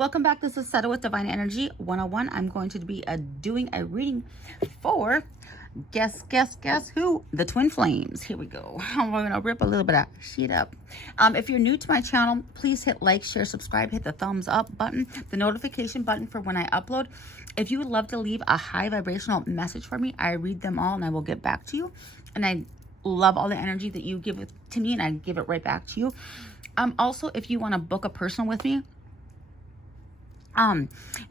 Welcome back. This is Settle with Divine Energy 101. I'm going to be doing a reading for guess who? The twin flames. Here we go. We're going to rip a little bit of shit up. If you're new to my channel, please hit like, share, subscribe, hit the thumbs up button, the notification button for when I upload. If you would love to leave a high vibrational message for me, I read them all and I will get back to you. And I love all the energy that you give to me, and I give it right back to you. Also, if you want to book a personal with me,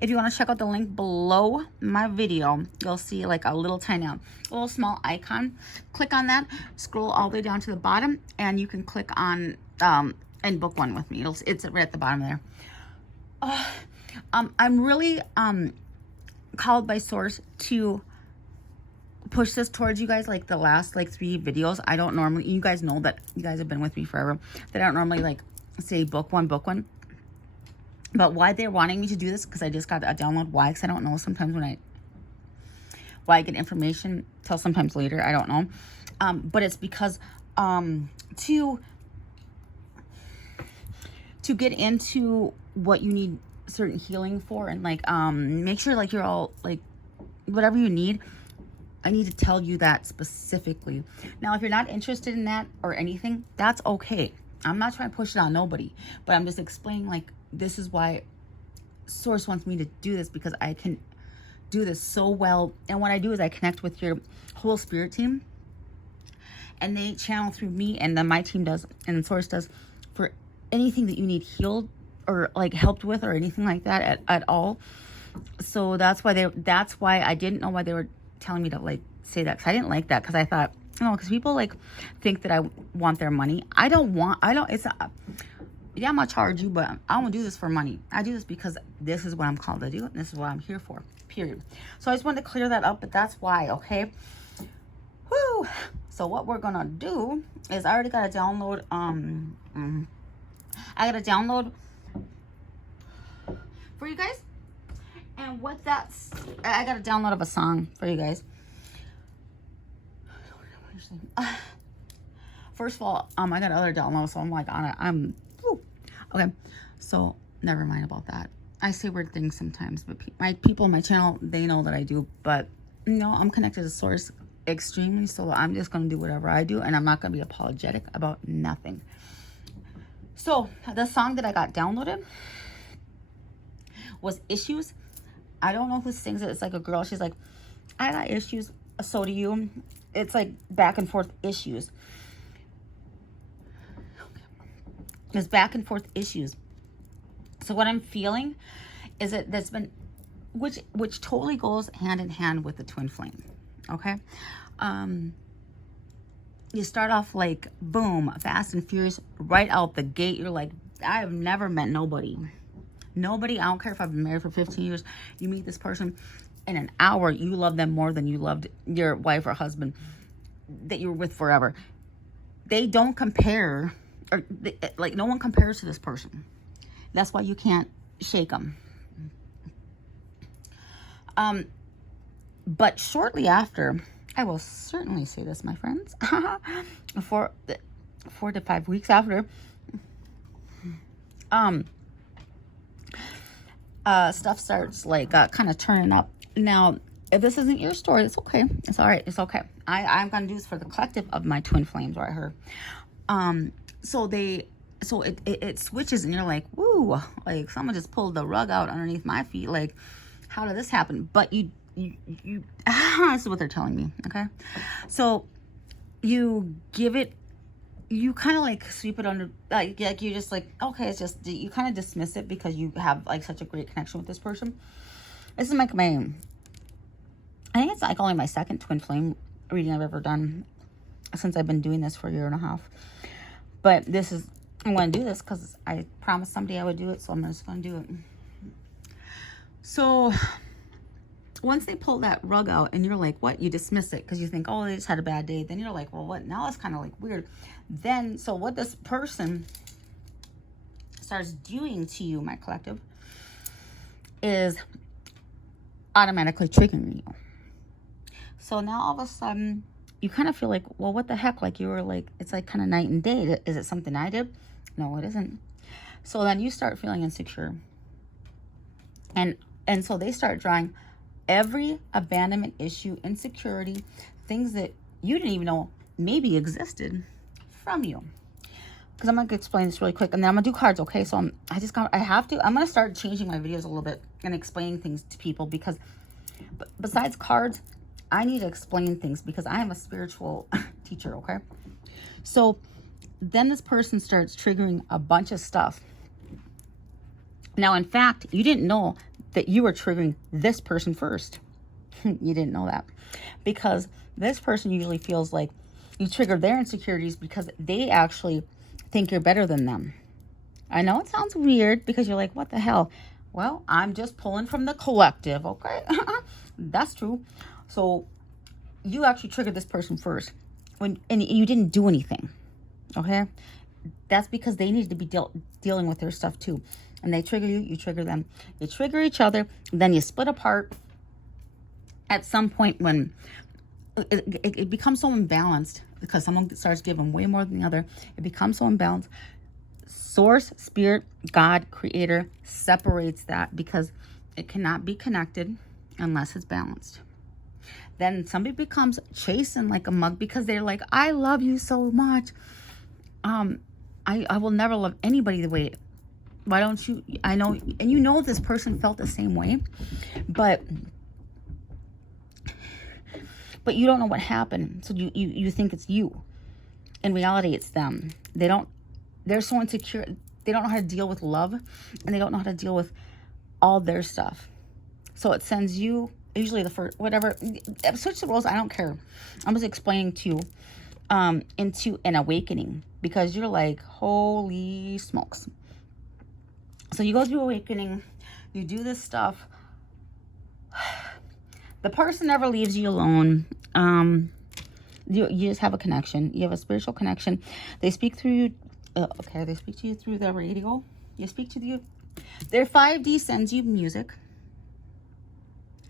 if you want to check out the link below my video, you'll see like a little small icon. Click on that, scroll all the way down to the bottom, and you can click on and book one with me. It's right at the bottom there. I'm really called by source to push this towards you guys, like the last 3 videos. I don't normally, you guys know that, you guys have been with me forever, that I don't normally say book one. But why they're wanting me to do this, because I just got a download. Why? Because I don't know sometimes why I get information till sometimes later. I don't know. But it's because to get into what you need certain healing for, and make sure you're all whatever you need. I need to tell you that specifically. Now, if you're not interested in that or anything, that's okay. I'm not trying to push it on nobody, but I'm just explaining this is why source wants me to do this, because I can do this so well. And what I do is I connect with your whole spirit team, and they channel through me, and then my team does, and source does, for anything that you need healed or helped with or anything like that at all. So that's why I didn't know why they were telling me to say that, because I didn't like that, because I thought, because people think that I want their money. Yeah, I'm gonna charge you, but I don't do this for money. I do this because this is what I'm called to do, and this is what I'm here for, period. So I just wanted to clear that up, but that's why, okay? Whoo! So what we're gonna do is, I already got a download, I got a download for you guys. And I got a download of a song for you guys. First of all, I got other downloads, so I'm on it. Okay, so never mind about that. I say weird things sometimes, but people on my channel, they know that I do. But I'm connected to source extremely, so I'm just gonna do whatever I do, and I'm not gonna be apologetic about nothing. So the song that I got downloaded was Issues. I don't know who sings it. It's a girl. She's like, I got issues, so do you. It's back and forth issues. It's back and forth issues. So what I'm feeling is that that's been, which totally goes hand in hand with the twin flame. Okay. You start off boom, fast and furious, right out the gate. You're I have never met nobody. I don't care if I've been married for 15 years. You meet this person in an hour, you love them more than you loved your wife or husband that you were with forever. They don't compare, or no one compares to this person. That's why you can't shake them. But shortly after, I will certainly say this, my friends, 4 to 5 weeks after, stuff starts kind of turning up. Now, if this isn't your story, it's okay. It's all right. It's okay. I'm gonna do this for the collective of my twin flames right here. So it switches, and you're woo, someone just pulled the rug out underneath my feet. How did this happen? But you this is what they're telling me. Okay, so you give it. You kind of sweep it under, you just okay, it's just, you kind of dismiss it because you have such a great connection with this person. This is I think it's only my second twin flame reading I've ever done since I've been doing this for a year and a half. But I'm going to do this because I promised somebody I would do it, so I'm just going to do it. So once they pull that rug out and you're what? You dismiss it because you think, oh, they just had a bad day. Then you're well, what? Now it's kind of weird. Then, so what this person starts doing to you, my collective, is automatically triggering you. So now all of a sudden, you kind of feel well, what the heck? You were it's kind of night and day. Is it something I did? No, it isn't. So then you start feeling insecure. And so they start drawing every abandonment issue, insecurity, things that you didn't even know maybe existed from you. Because I'm going to explain this really quick, and then I'm going to do cards, okay? So I'm going to start changing my videos a little bit and explaining things to people, because besides cards, I need to explain things because I am a spiritual teacher, okay? So then this person starts triggering a bunch of stuff. Now, in fact, you didn't know that you were triggering this person first. You didn't know that, because this person usually feels like you trigger their insecurities because they actually think you're better than them. I know it sounds weird because you're like, what the hell? Well, I'm just pulling from the collective, okay? That's true. So you actually triggered this person first and you didn't do anything, okay? That's because they needed to be dealing with their stuff too. And they trigger you, you trigger them. You trigger each other, then you split apart at some point when it becomes so imbalanced because someone starts giving way more than the other. It becomes so imbalanced. Source, spirit, God, creator separates that because it cannot be connected unless it's balanced. Then somebody becomes chasing like a mug because they're like, I love you so much. I will never love anybody the way. Why don't you? I know, and you know this person felt the same way, but you don't know what happened. So you think it's you. In reality, it's them. They're so insecure. They don't know how to deal with love, and they don't know how to deal with all their stuff. So it sends you, usually the first, whatever, switch the roles, I don't care. I'm just explaining to you into an awakening, because you're like, holy smokes. So you go through awakening, you do this stuff. The person never leaves you alone. You just have a connection. You have a spiritual connection. They speak through you. Okay, they speak to you through the radio. You speak to you. Their 5D sends you music.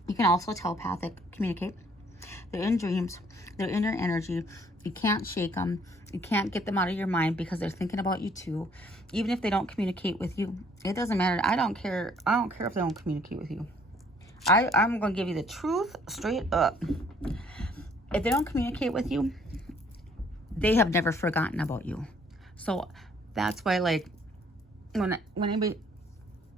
You can also telepathic communicate. They're in dreams. They're in your energy. You can't shake them. You can't get them out of your mind because they're thinking about you too. Even if they don't communicate with you, it doesn't matter. I don't care. I don't care if they don't communicate with you. I'm going to give you the truth straight up. If they don't communicate with you, they have never forgotten about you. So that's why, like, when anybody,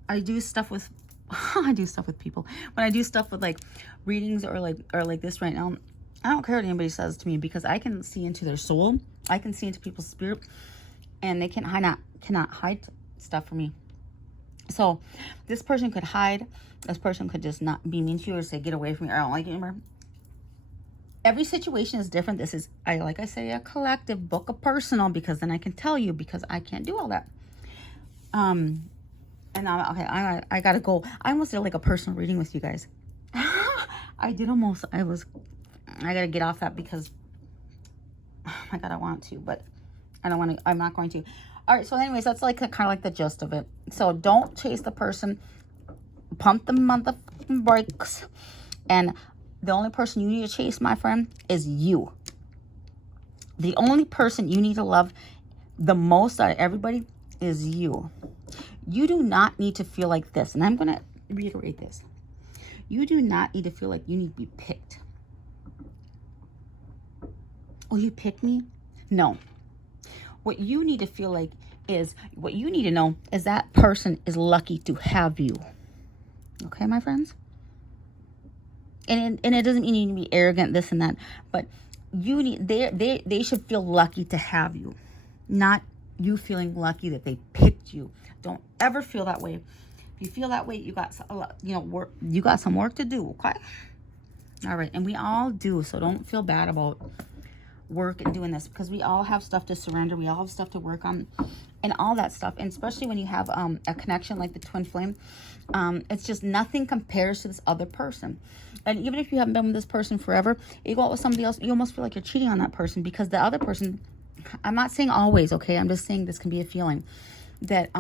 I do stuff with, I do stuff with people. When I do stuff with like readings or like this right now, I don't care what anybody says to me, because I can see into their soul. I can see into people's spirit, and they cannot hide stuff from me. So this person could hide. This person could just not be mean to you or say, get away from me, or I don't like you anymore. Every situation is different. This is, like I say, a collective book of personal, because then I can tell you, because I can't do all that. And now, okay, I gotta go. I almost did like a personal reading with you guys. I gotta get off that because, oh my God, I want to, but I don't want to, I'm not going to. All right, so anyways, that's like kind of like the gist of it. So don't chase the person. Pump the motherfucking brakes. And the only person you need to chase, my friend, is you. The only person you need to love the most out of everybody is you. You do not need to feel like this. And I'm going to reiterate this. You do not need to feel like you need to be picked. Oh, you picked me? No. What you need to feel like is, what you need to know is that person is lucky to have you. Okay, my friends? And it doesn't mean you need to be arrogant, this and that, but you need, they should feel lucky to have you, not you feeling lucky that they picked you. Don't ever feel that way. If you feel that way, you got work. You got some work to do. Okay. All right, and we all do. So don't feel bad about work and doing this, because we all have stuff to surrender. We all have stuff to work on, and all that stuff. And especially when you have a connection like the twin flame, it's just nothing compares to this other person. And even if you haven't been with this person forever, you go out with somebody else, you almost feel like you're cheating on that person, because the other person, I'm not saying always, okay, I'm just saying this can be a feeling that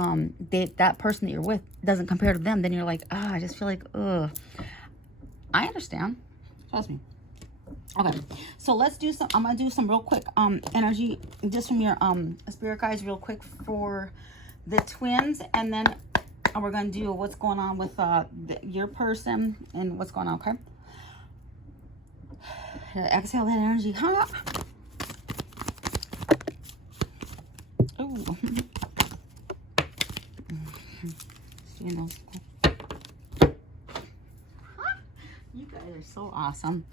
that person that you're with doesn't compare to them. Then you're like, I just feel like, ugh. I understand. Trust me. Okay, so let's do some, I'm going to do some real quick energy just from your spirit guides real quick for the twins, and then And we're going to do what's going on with your person and what's going on, okay? Exhale that energy. Huh? Ooh. You know. You guys are so awesome.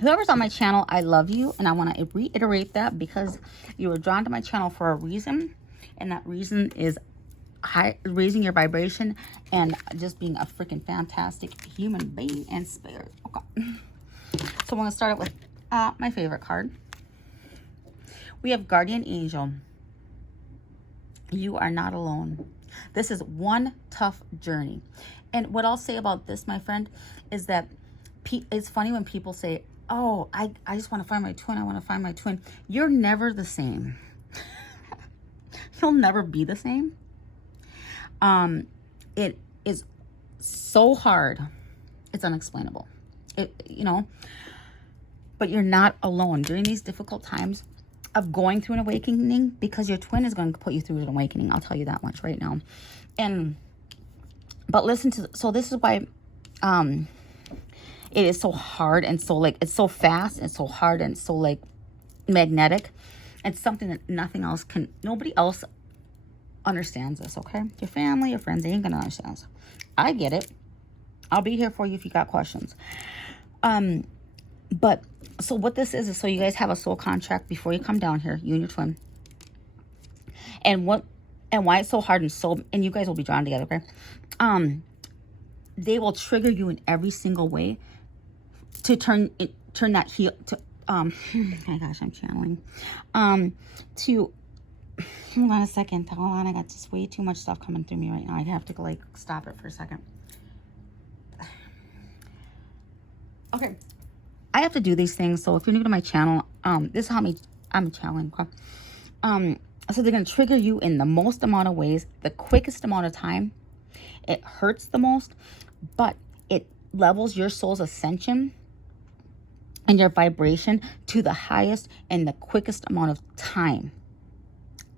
Whoever's on my channel, I love you. And I want to reiterate that because you were drawn to my channel for a reason. And that reason is raising your vibration and just being a freaking fantastic human being and spirit. Okay. So we're going to start out with my favorite card. We have Guardian Angel. You are not alone. This is one tough journey. And what I'll say about this, my friend, is that it's funny when people say, oh, I just want to find my twin. I want to find my twin. You're never the same. You'll never be the same. It is so hard. It's unexplainable. But you're not alone during these difficult times of going through an awakening, because your twin is going to put you through an awakening. I'll tell you that much right now. But listen to, so this is why it is so hard and so like, it's so fast and so hard and so like magnetic. It's something that nobody else understands this, okay? Your family, your friends, they ain't gonna understand this. I get it. I'll be here for you if you got questions. But so what this is so you guys have a soul contract before you come down here, you and your twin. And why it's so hard and you guys will be drawn together, okay? They will trigger you in every single way to turn that heel to oh my gosh, I'm channeling. Hold on a second. Hold on, I got just way too much stuff coming through me right now. I have to like stop it for a second. Okay. I have to do these things. So if you're new to my channel, this is how I'm channeling. Okay? So they're going to trigger you in the most amount of ways, the quickest amount of time. It hurts the most, but it levels your soul's ascension and your vibration to the highest in the quickest amount of time.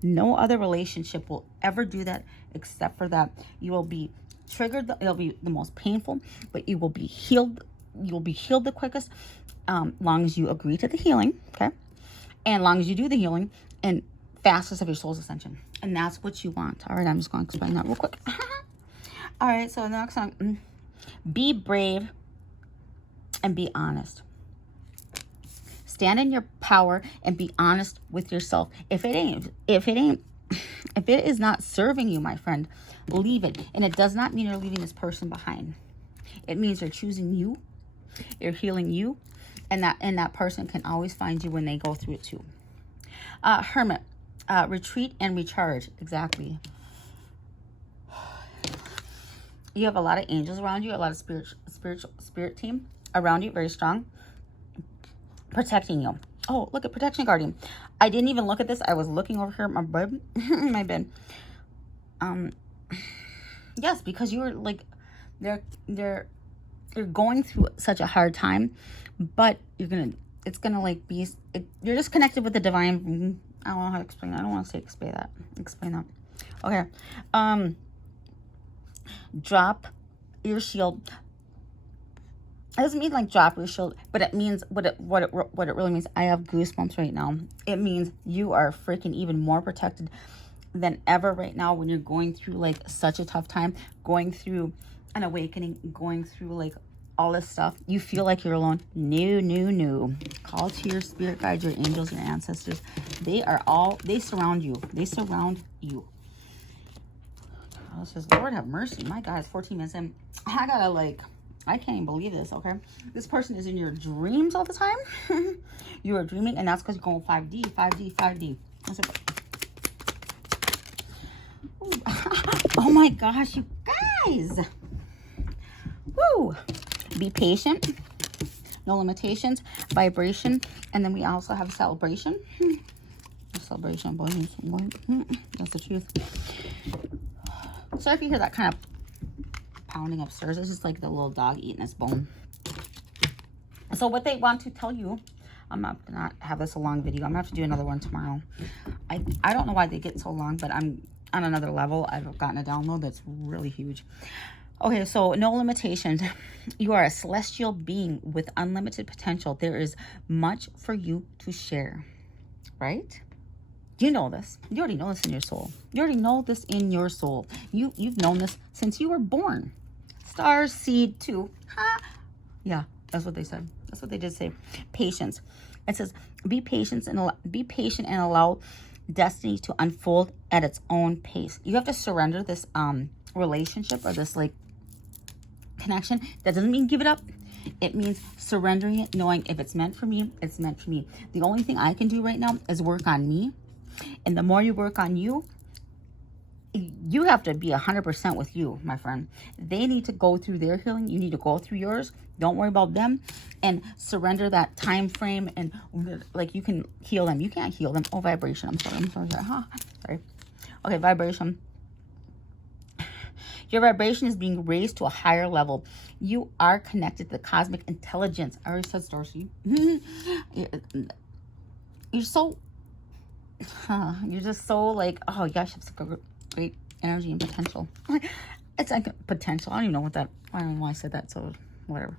No other relationship will ever do that except for that. You will be triggered. It'll be the most painful, but you will be healed. You will be healed the quickest, long as you agree to the healing, okay? And long as you do the healing and fastest of your soul's ascension. And that's what you want. All right, I'm just going to explain that real quick. All right, so the next song, be brave and be honest. Stand in your power and be honest with yourself. If it is not serving you, my friend, leave it. And it does not mean you're leaving this person behind. It means you're choosing you. You're healing you, and that person can always find you when they go through it too. Hermit, retreat and recharge. Exactly. You have a lot of angels around you, a lot of spirit team around you, very strong, protecting you. Oh, look at protection guardian. I didn't even look at this. I was looking over here at my bed. My bed. Yes, because you were like, they're going through such a hard time, but it's gonna like be, you're just connected with the divine. I don't know how to explain that. I don't want to say explain that. Okay. Drop your shield. It doesn't mean like drop your shield, but it means what it really means. I have goosebumps right now. It means you are freaking even more protected than ever right now when you're going through like such a tough time, going through an awakening, going through like all this stuff. You feel like you're alone. No. Call to your spirit guides, your angels, your ancestors. They surround you. Oh, it says, Lord have mercy. My God, it's 14 minutes in. I can't even believe this, okay? This person is in your dreams all the time. You are dreaming, and that's because you're going 5D. Oh my gosh, you guys. Woo. Be patient. No limitations. Vibration. And then we also have celebration. Celebration. That's the truth. Sorry if you hear that kind of pounding upstairs. It's just like the little dog eating his bone. So what they want to tell you, I'm not gonna have this a long video. I'm gonna have to do another one tomorrow. I don't know why they get so long, but I'm on another level. I've gotten a download that's really huge. Okay, so no limitations. You are a celestial being with unlimited potential. There is much for you to share, right? You know this. You already know this in your soul. You already know this in your soul. You've known this since you were born. Star seed 2. Ha! Yeah, that's what they said. That's what they did say. Patience. It says, be patient and allow destiny to unfold at its own pace. You have to surrender this relationship or this like connection. That doesn't mean give it up. It means surrendering it, knowing if it's meant for me, it's meant for me. The only thing I can do right now is work on me. And the more you work on you, you have to be 100% with you, my friend. They need to go through their healing. You need to go through yours. Don't worry about them, and surrender that time frame. And like, you can heal them. You can't heal them. Oh, vibration. I'm sorry. Huh? Sorry. Okay, vibration. Your vibration is being raised to a higher level. You are connected to the cosmic intelligence. I already said Starseed. You're so... you're just so like, oh gosh, you have such a great energy and potential. It's like potential. I don't even know what that, I don't know why I said that, so whatever.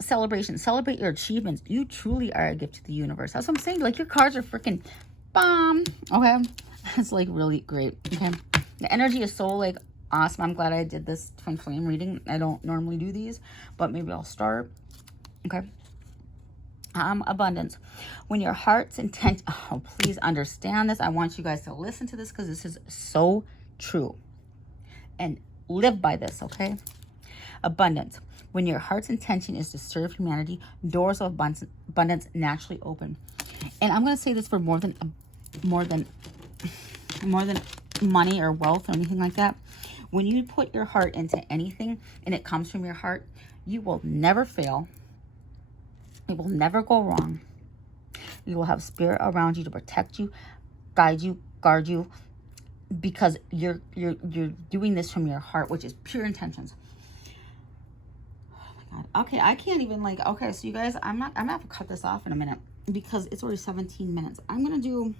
Celebration. Celebrate your achievements. You truly are a gift to the universe. That's what I'm saying. Like, your cards are freaking bomb. Okay. It's like really great. Okay. The energy is so like awesome. I'm glad I did this twin flame reading. I don't normally do these, but maybe I'll start. Okay. Abundance. When your heart's intent, oh, please understand this. I want you guys to listen to this because this is so true, and live by this. Okay. Abundance. When your heart's intention is to serve humanity, doors of abundance naturally open. And I'm going to say this for more than money or wealth or anything like that. When you put your heart into anything and it comes from your heart, you will never fail. It will never go wrong. You will have spirit around you to protect you, guide you, guard you, because you're doing this from your heart, which is pure intentions. Oh my God. Okay, I can't even like. Okay, so you guys, I'm gonna have to cut this off in a minute because it's already 17 minutes. I'm gonna do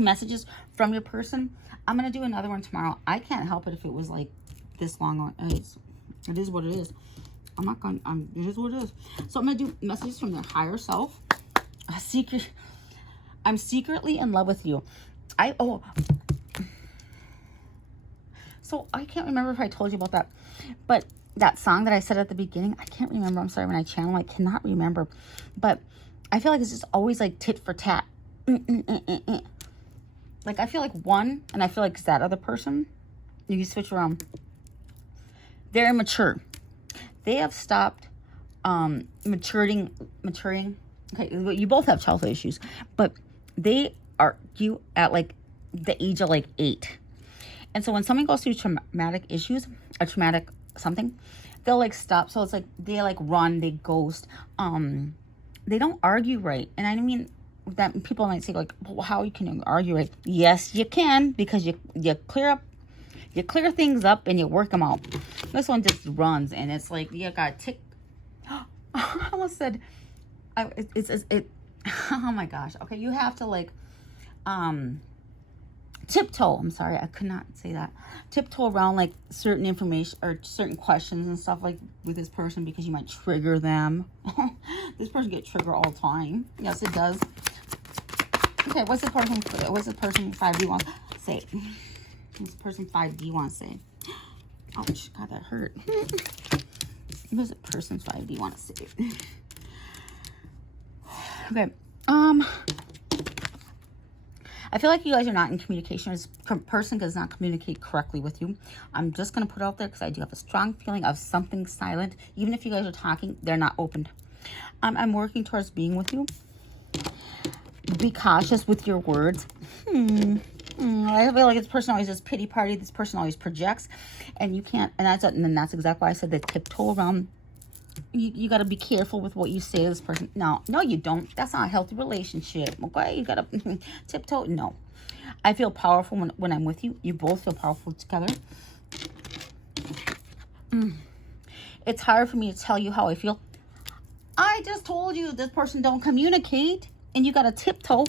messages from your person. I'm gonna do another one tomorrow. I can't help it if it was like this long. It is what it is. I'm not gonna, it is what it is. So I'm gonna do messages from their higher self. I'm secretly in love with you. So I can't remember if I told you about that, but that song that I said at the beginning, I can't remember. I'm sorry, when I channel, I cannot remember, but I feel like it's just always like tit for tat. Like, I feel like one, and I feel like it's that other person. You can switch around. They're immature. They have stopped maturing. Okay, you both have childhood issues, but they argue at like the age of like 8. And so when someone goes through traumatic issues, a traumatic something, they'll like stop. So it's like they like run, they ghost. They don't argue right. And I mean that people might say like, well, how can you argue right? Yes, you can, because you clear things up and you work them out. This one just runs, and it's like you got tick. I almost said, it. Oh my gosh. Okay, you have to like, tiptoe. I'm sorry, I could not say that. Tiptoe around like certain information or certain questions and stuff like with this person, because you might trigger them. This person gets triggered all the time. Yes, it does. Okay, what's the person 5D wants to say? This person 5D wants to say. Ouch, God, that hurt. What does a person 5D want to say? Okay. I feel like you guys are not in communication. This person does not communicate correctly with you. I'm just going to put it out there because I do have a strong feeling of something silent. Even if you guys are talking, they're not opened. I'm working towards being with you. Be cautious with your words. I feel like this person always does pity party. This person always projects, and you can't. And that's exactly why I said the tiptoe around. You got to be careful with what you say to this person. No, you don't. That's not a healthy relationship. Okay, you got to tiptoe. No, I feel powerful when I'm with you. You both feel powerful together. It's hard for me to tell you how I feel. I just told you this person don't communicate, and you got to tiptoe.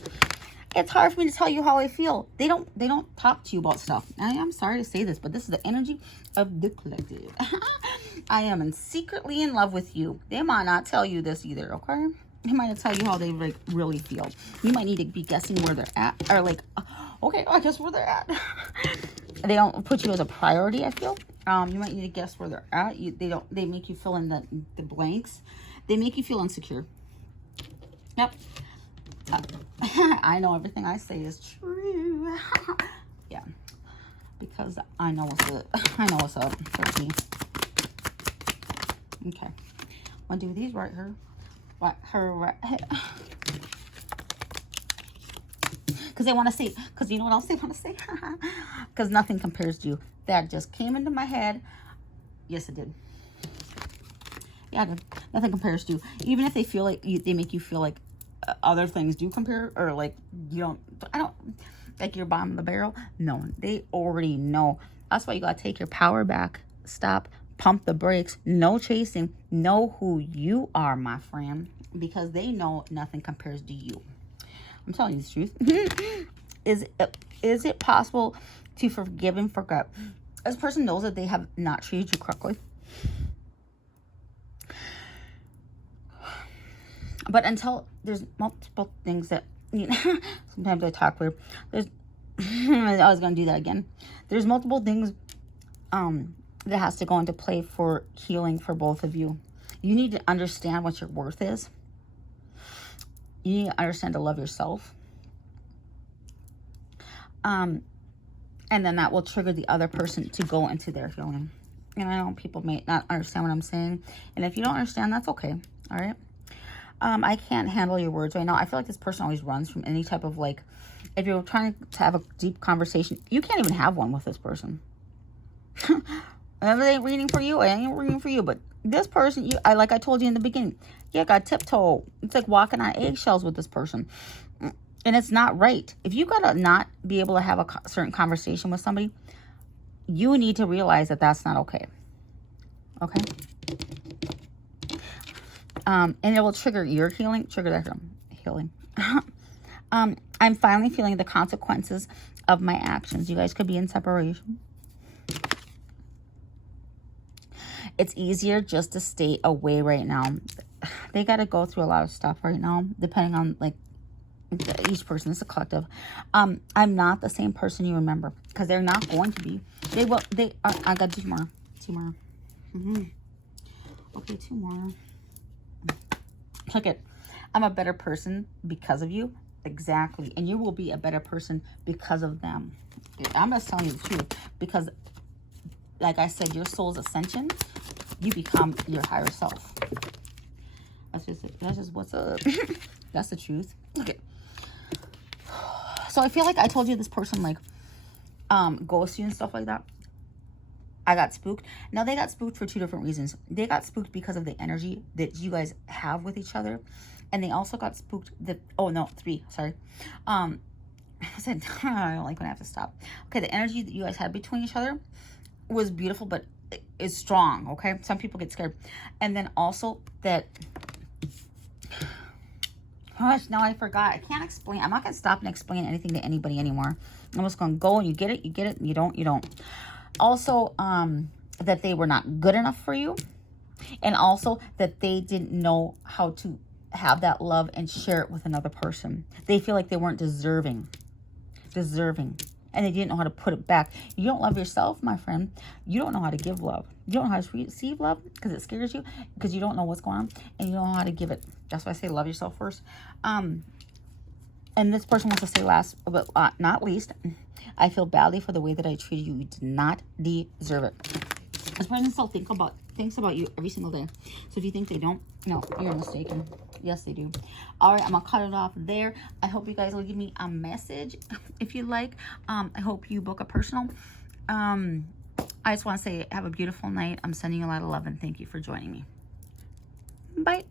It's hard for me to tell you how I feel. They don't talk to you about stuff. I'm sorry to say this, but this is the energy of the collective. I am secretly in love with you. They might not tell you this either, okay? They might not tell you how they like really feel. You might need to be guessing where they're at, or like, okay, I guess where they're at. They don't put you as a priority, I feel. You might need to guess where they're at. They make you fill in the blanks. They make you feel insecure. Yep. I know everything I say is true. Yeah. Because I know what's up. 13. Okay. I'm gonna do these right here. Right here. Because they want to say, because you know what else they want to say? Because nothing compares to you. That just came into my head. Yes, it did. Yeah, it did. Nothing compares to you. Even if they feel like they make you feel like other things do compare, or like like you're bottom of the barrel. No, they already know. That's why you got to take your power back. Stop. Pump the brakes. No chasing. Know who you are, my friend. Because they know nothing compares to you. I'm telling you the truth. Is it possible to forgive and forget? This person knows that they have not treated you correctly. But until there's multiple things that, you know, sometimes I talk weird. I was going to do that again. There's multiple things that has to go into play for healing for both of you. You need to understand what your worth is. You need to understand to love yourself. And then that will trigger the other person to go into their healing. And I know people may not understand what I'm saying. And if you don't understand, that's okay. All right. I can't handle your words right now. I feel like this person always runs from any type of like, if you're trying to have a deep conversation, you can't even have one with this person. I ain't reading for you. I ain't reading for you. But this person, like I told you in the beginning, you got tiptoe. It's like walking on eggshells with this person. And it's not right. If you got to not be able to have a certain conversation with somebody, you need to realize that that's not okay. Okay? And it will trigger your healing. Trigger that healing. I'm finally feeling the consequences of my actions. You guys could be in separation. It's easier just to stay away right now. They got to go through a lot of stuff right now, depending on like each person. Is a collective. I'm not the same person you remember, because they're not going to be. They will. They are. I got 2 more. 2 more. Okay, 2 more. Look it. I'm a better person because of you. Exactly. And you will be a better person because of them. I'm just telling you the truth. Because, like I said, your soul's ascension, you become your higher self. That's just it. That's just what's up. That's the truth. Okay. So I feel like I told you this person like ghosts you and stuff like that. I got spooked. Now they got spooked for 2 different reasons. They got spooked because of the energy that you guys have with each other. And they also got spooked that, oh no, 3, sorry. I said, I don't like when I have to stop. Okay, the energy that you guys had between each other was beautiful, but is strong, okay? Some people get scared. And then also that, gosh, now I forgot. I can't explain. I'm not going to stop and explain anything to anybody anymore. I'm just going to go and you get it, and you don't. Also, that they were not good enough for you. And also that they didn't know how to have that love and share it with another person. They feel like they weren't deserving. And they didn't know how to put it back. You don't love yourself, my friend. You don't know how to give love. You don't know how to receive love because it scares you, because you don't know what's going on, and you don't know how to give it. That's why I say love yourself first. And this person wants to say last but not least, I feel badly for the way that I treated you. You did not deserve it. This person still thinks about you every single day. So if you think they don't, no, you're mistaken. Yes, they do. All right, I'm going to cut it off there. I hope you guys will give me a message if you like. I hope you book a personal. I just want to say have a beautiful night. I'm sending you a lot of love and thank you for joining me. Bye.